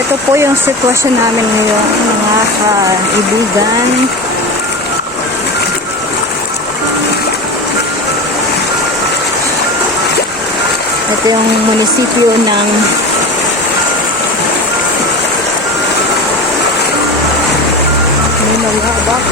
ito po yung sitwasyon namin ngayon, mga kaibigan. Ito yung munisipyo ng Manalabak.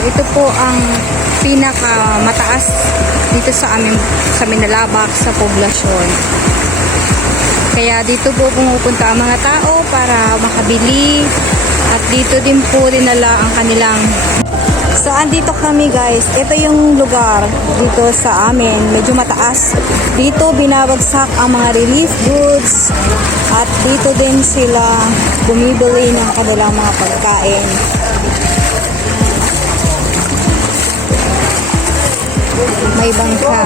Ito po ang pinaka mataas dito sa amin sa Manalabak sa poblasyon. Kaya dito po pumupunta ang mga tao para makabili at dito din po dinala ang kanilang. So andito kami guys, ito yung lugar dito sa amin, medyo mataas. Dito binabagsak ang mga relief goods at dito din sila bumibili ng kanilang mga pagkain. May bangka.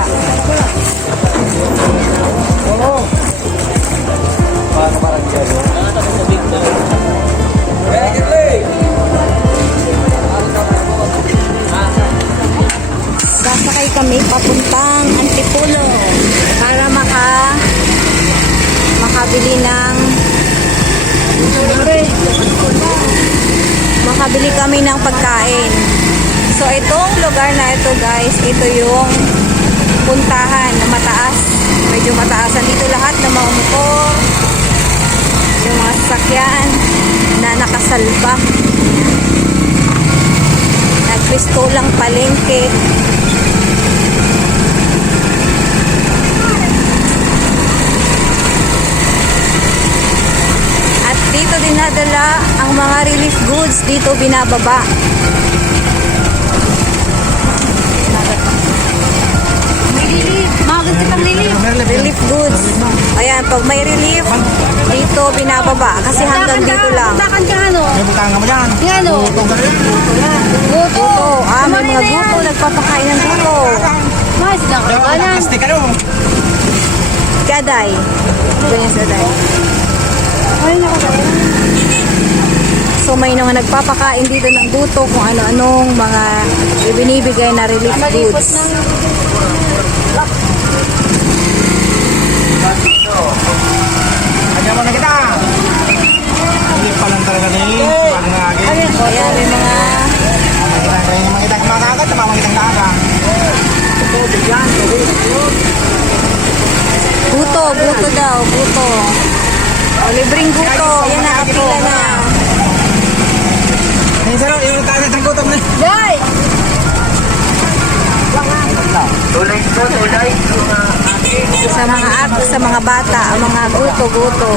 Sasakay kami papuntang Antipolo para makabili kami ng pagkain. So itong lugar na ito guys, ito yung puntahan na mataas. Medyo mataasan dito lahat ng mga motor, yung mga sasakyan na nakasalba. Nagpistolang palengke. At dito dinadala ang mga relief goods, dito binababa. Relief goods. Ayan, pag may relief, dito binababa. Kasi hanggang dito lang. May butanga mo dyan. Guto. May mga guto. Nagpapakain ng guto. Plastic ka doon. Kaday. Ganyan sa day. So may mga nagpapakain dito ng guto kung ano-anong mga ibinibigay na relief goods. Ayan mo na kita. Hindi pa lang talaga nilin. Paano nga agad? Ayan, may mga Kaya yung mga kitang makakagat, mamangitang nakakang. guto daw, guto. O, libreng guto. Yan, nakapila na. Ayun saro, yung tayo sa gutom na. Jai! Sa mga bata, ang mga guto.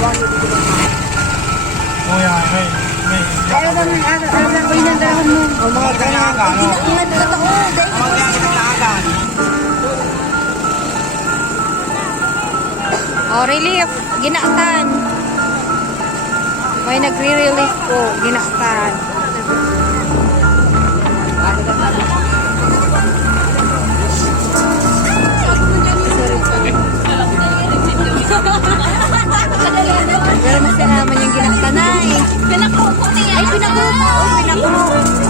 Oh, yan. May. Ayaw ba ng araw lang ko inandahan mo? O, mga kailangan, ano? Ingat na totoo, dahil Mga kailangan. oh, relief, ginatan. May nagre-relief po, ginatan. Pero mas naman yung ginatanay. Ay, pinakuro. Ay, pinakuro.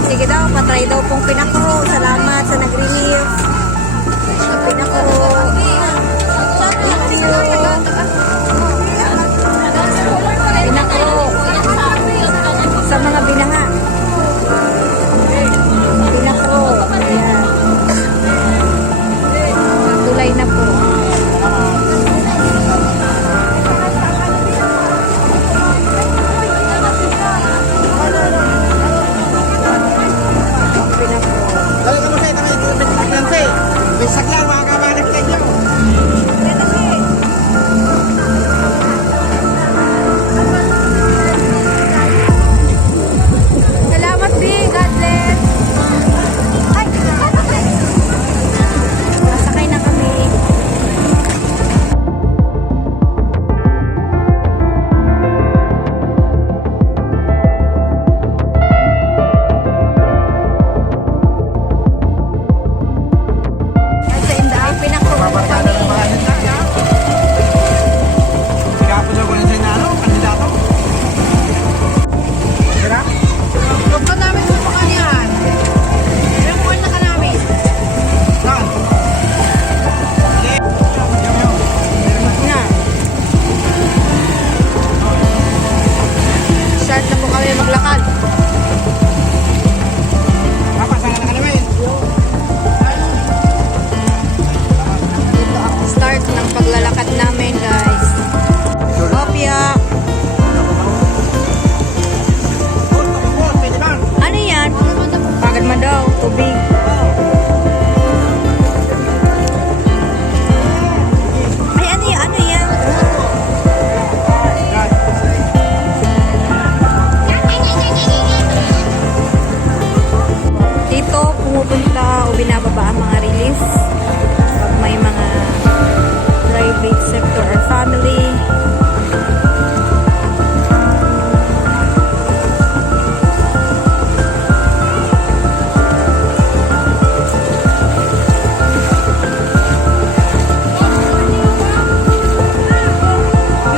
Sige daw, patry daw pong pinakuro. Salamat sa nag-relief. Pinakuro. Pinakuro. Sa mga binaha. Pinakuro. Ayan. Tulay na po. Dali ka mo sa'yo, kami may sakyan, mga kamanak kayo. Salamat, B. God bless. Ay, masakay na kami. Nasa indahan, pinakuro Babarkada ng mga kandidato. Pagkapos ako na sa'yo na, ano, kandidato. Tira? Huwag ka namin sumakan yan. Ilang buwan na ka namin. Saan? na. Start na po kami maglakad. Papasangan na ka namin. Ito ang start ng paglalakad namin, guys. Opya. Pwede ba? Ano yan? Pagad man daw, tubig. Ay, ano yan? Ano yan? Dito, pumupunta o binababa ang mga relief. Pag may mga private sector or family.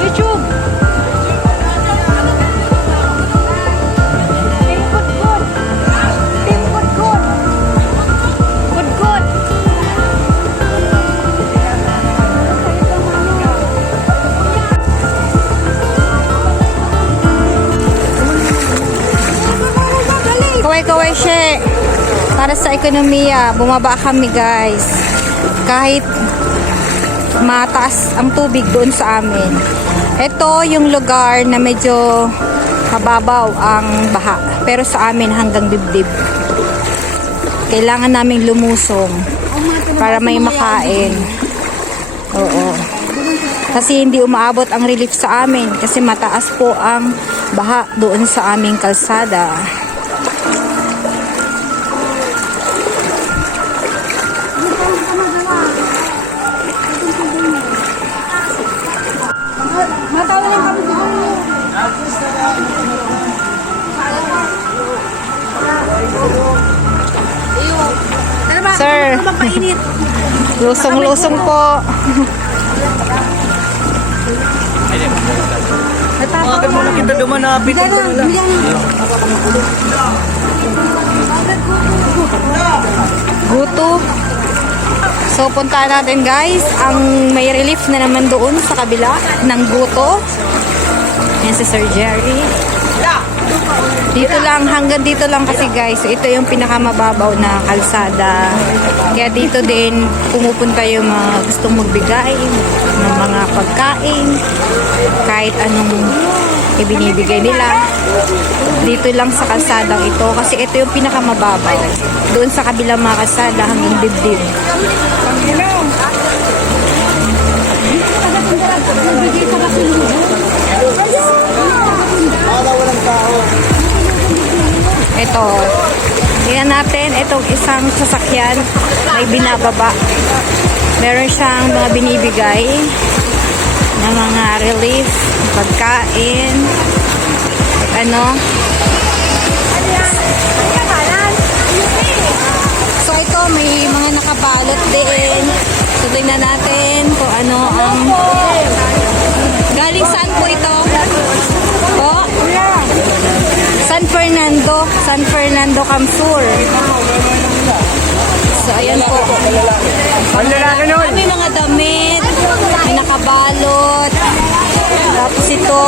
YouTube! Team Good Good! Team Good Good! Good Good! Kaway-kaway siya. Para sa ekonomiya, bumaba kami, guys. Kahit mataas ang tubig doon sa amin. Ito yung lugar na medyo mababaw ang baha. Pero sa amin hanggang dibdib. Kailangan naming lumusong para may makain. Oo. Kasi hindi umaabot ang relief sa amin kasi mataas po ang baha doon sa aming kalsada. Sir, lusong-lusong po. Bakit mo nakita dumanapit ito nila? Guto. So, punta natin, guys. Ang may relief na naman doon sa kabila ng Guto. Yan si Sir Jerry. Dito lang, hanggang dito lang kasi, guys. So, ito yung pinakamababaw na kalsada. Kaya dito din pumupunta yung mga gustong magbigay ng mga pagkain. Kahit anong ibinibigay nila. Dito lang sa kalsadang ito. Kasi ito yung pinakamababaw. Doon sa kabilang mga kalsada hanggang dibdib. isang sasakyan, may binababa. Meron siyang mga binibigay na mga relief, pagkain, at ano. So ito, may mga nakabalot din. So tingnan natin kung ano ang... Galing saan po ito? Po? San Fernando, Camsur. So ayan po. May mga damit, may nakabalot. Tapos ito,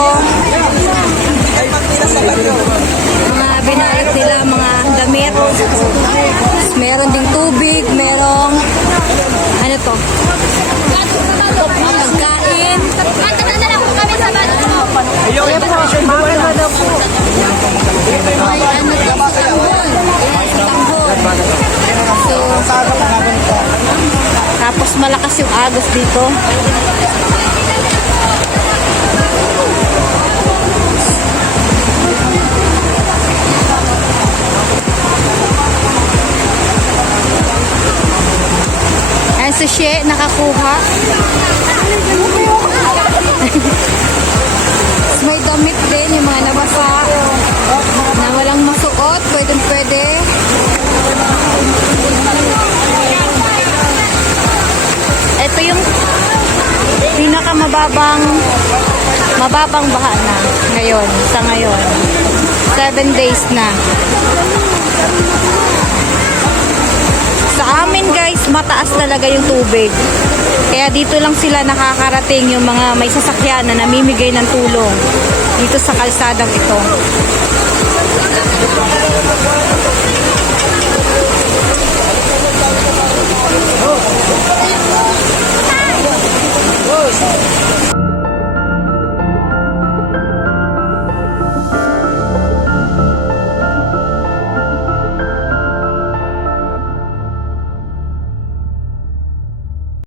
mga binayot nila, mga damit. Tapos meron ding tubig, merong ano to? Pagkain. May ano to sa tanghon. Sa tanghon. So, tapos malakas yung agos dito. Ayan si Shea, nakakuha. May damit din, yung mga nabasa na walang masuot, pwede. Ito yung mababang baha na ngayon, sa ngayon. 7 days na. Sa amin guys, mataas talaga yung tubig. Kaya dito lang sila nakakarating yung mga may sasakyan na namimigay ng tulong dito sa kalsadang ito.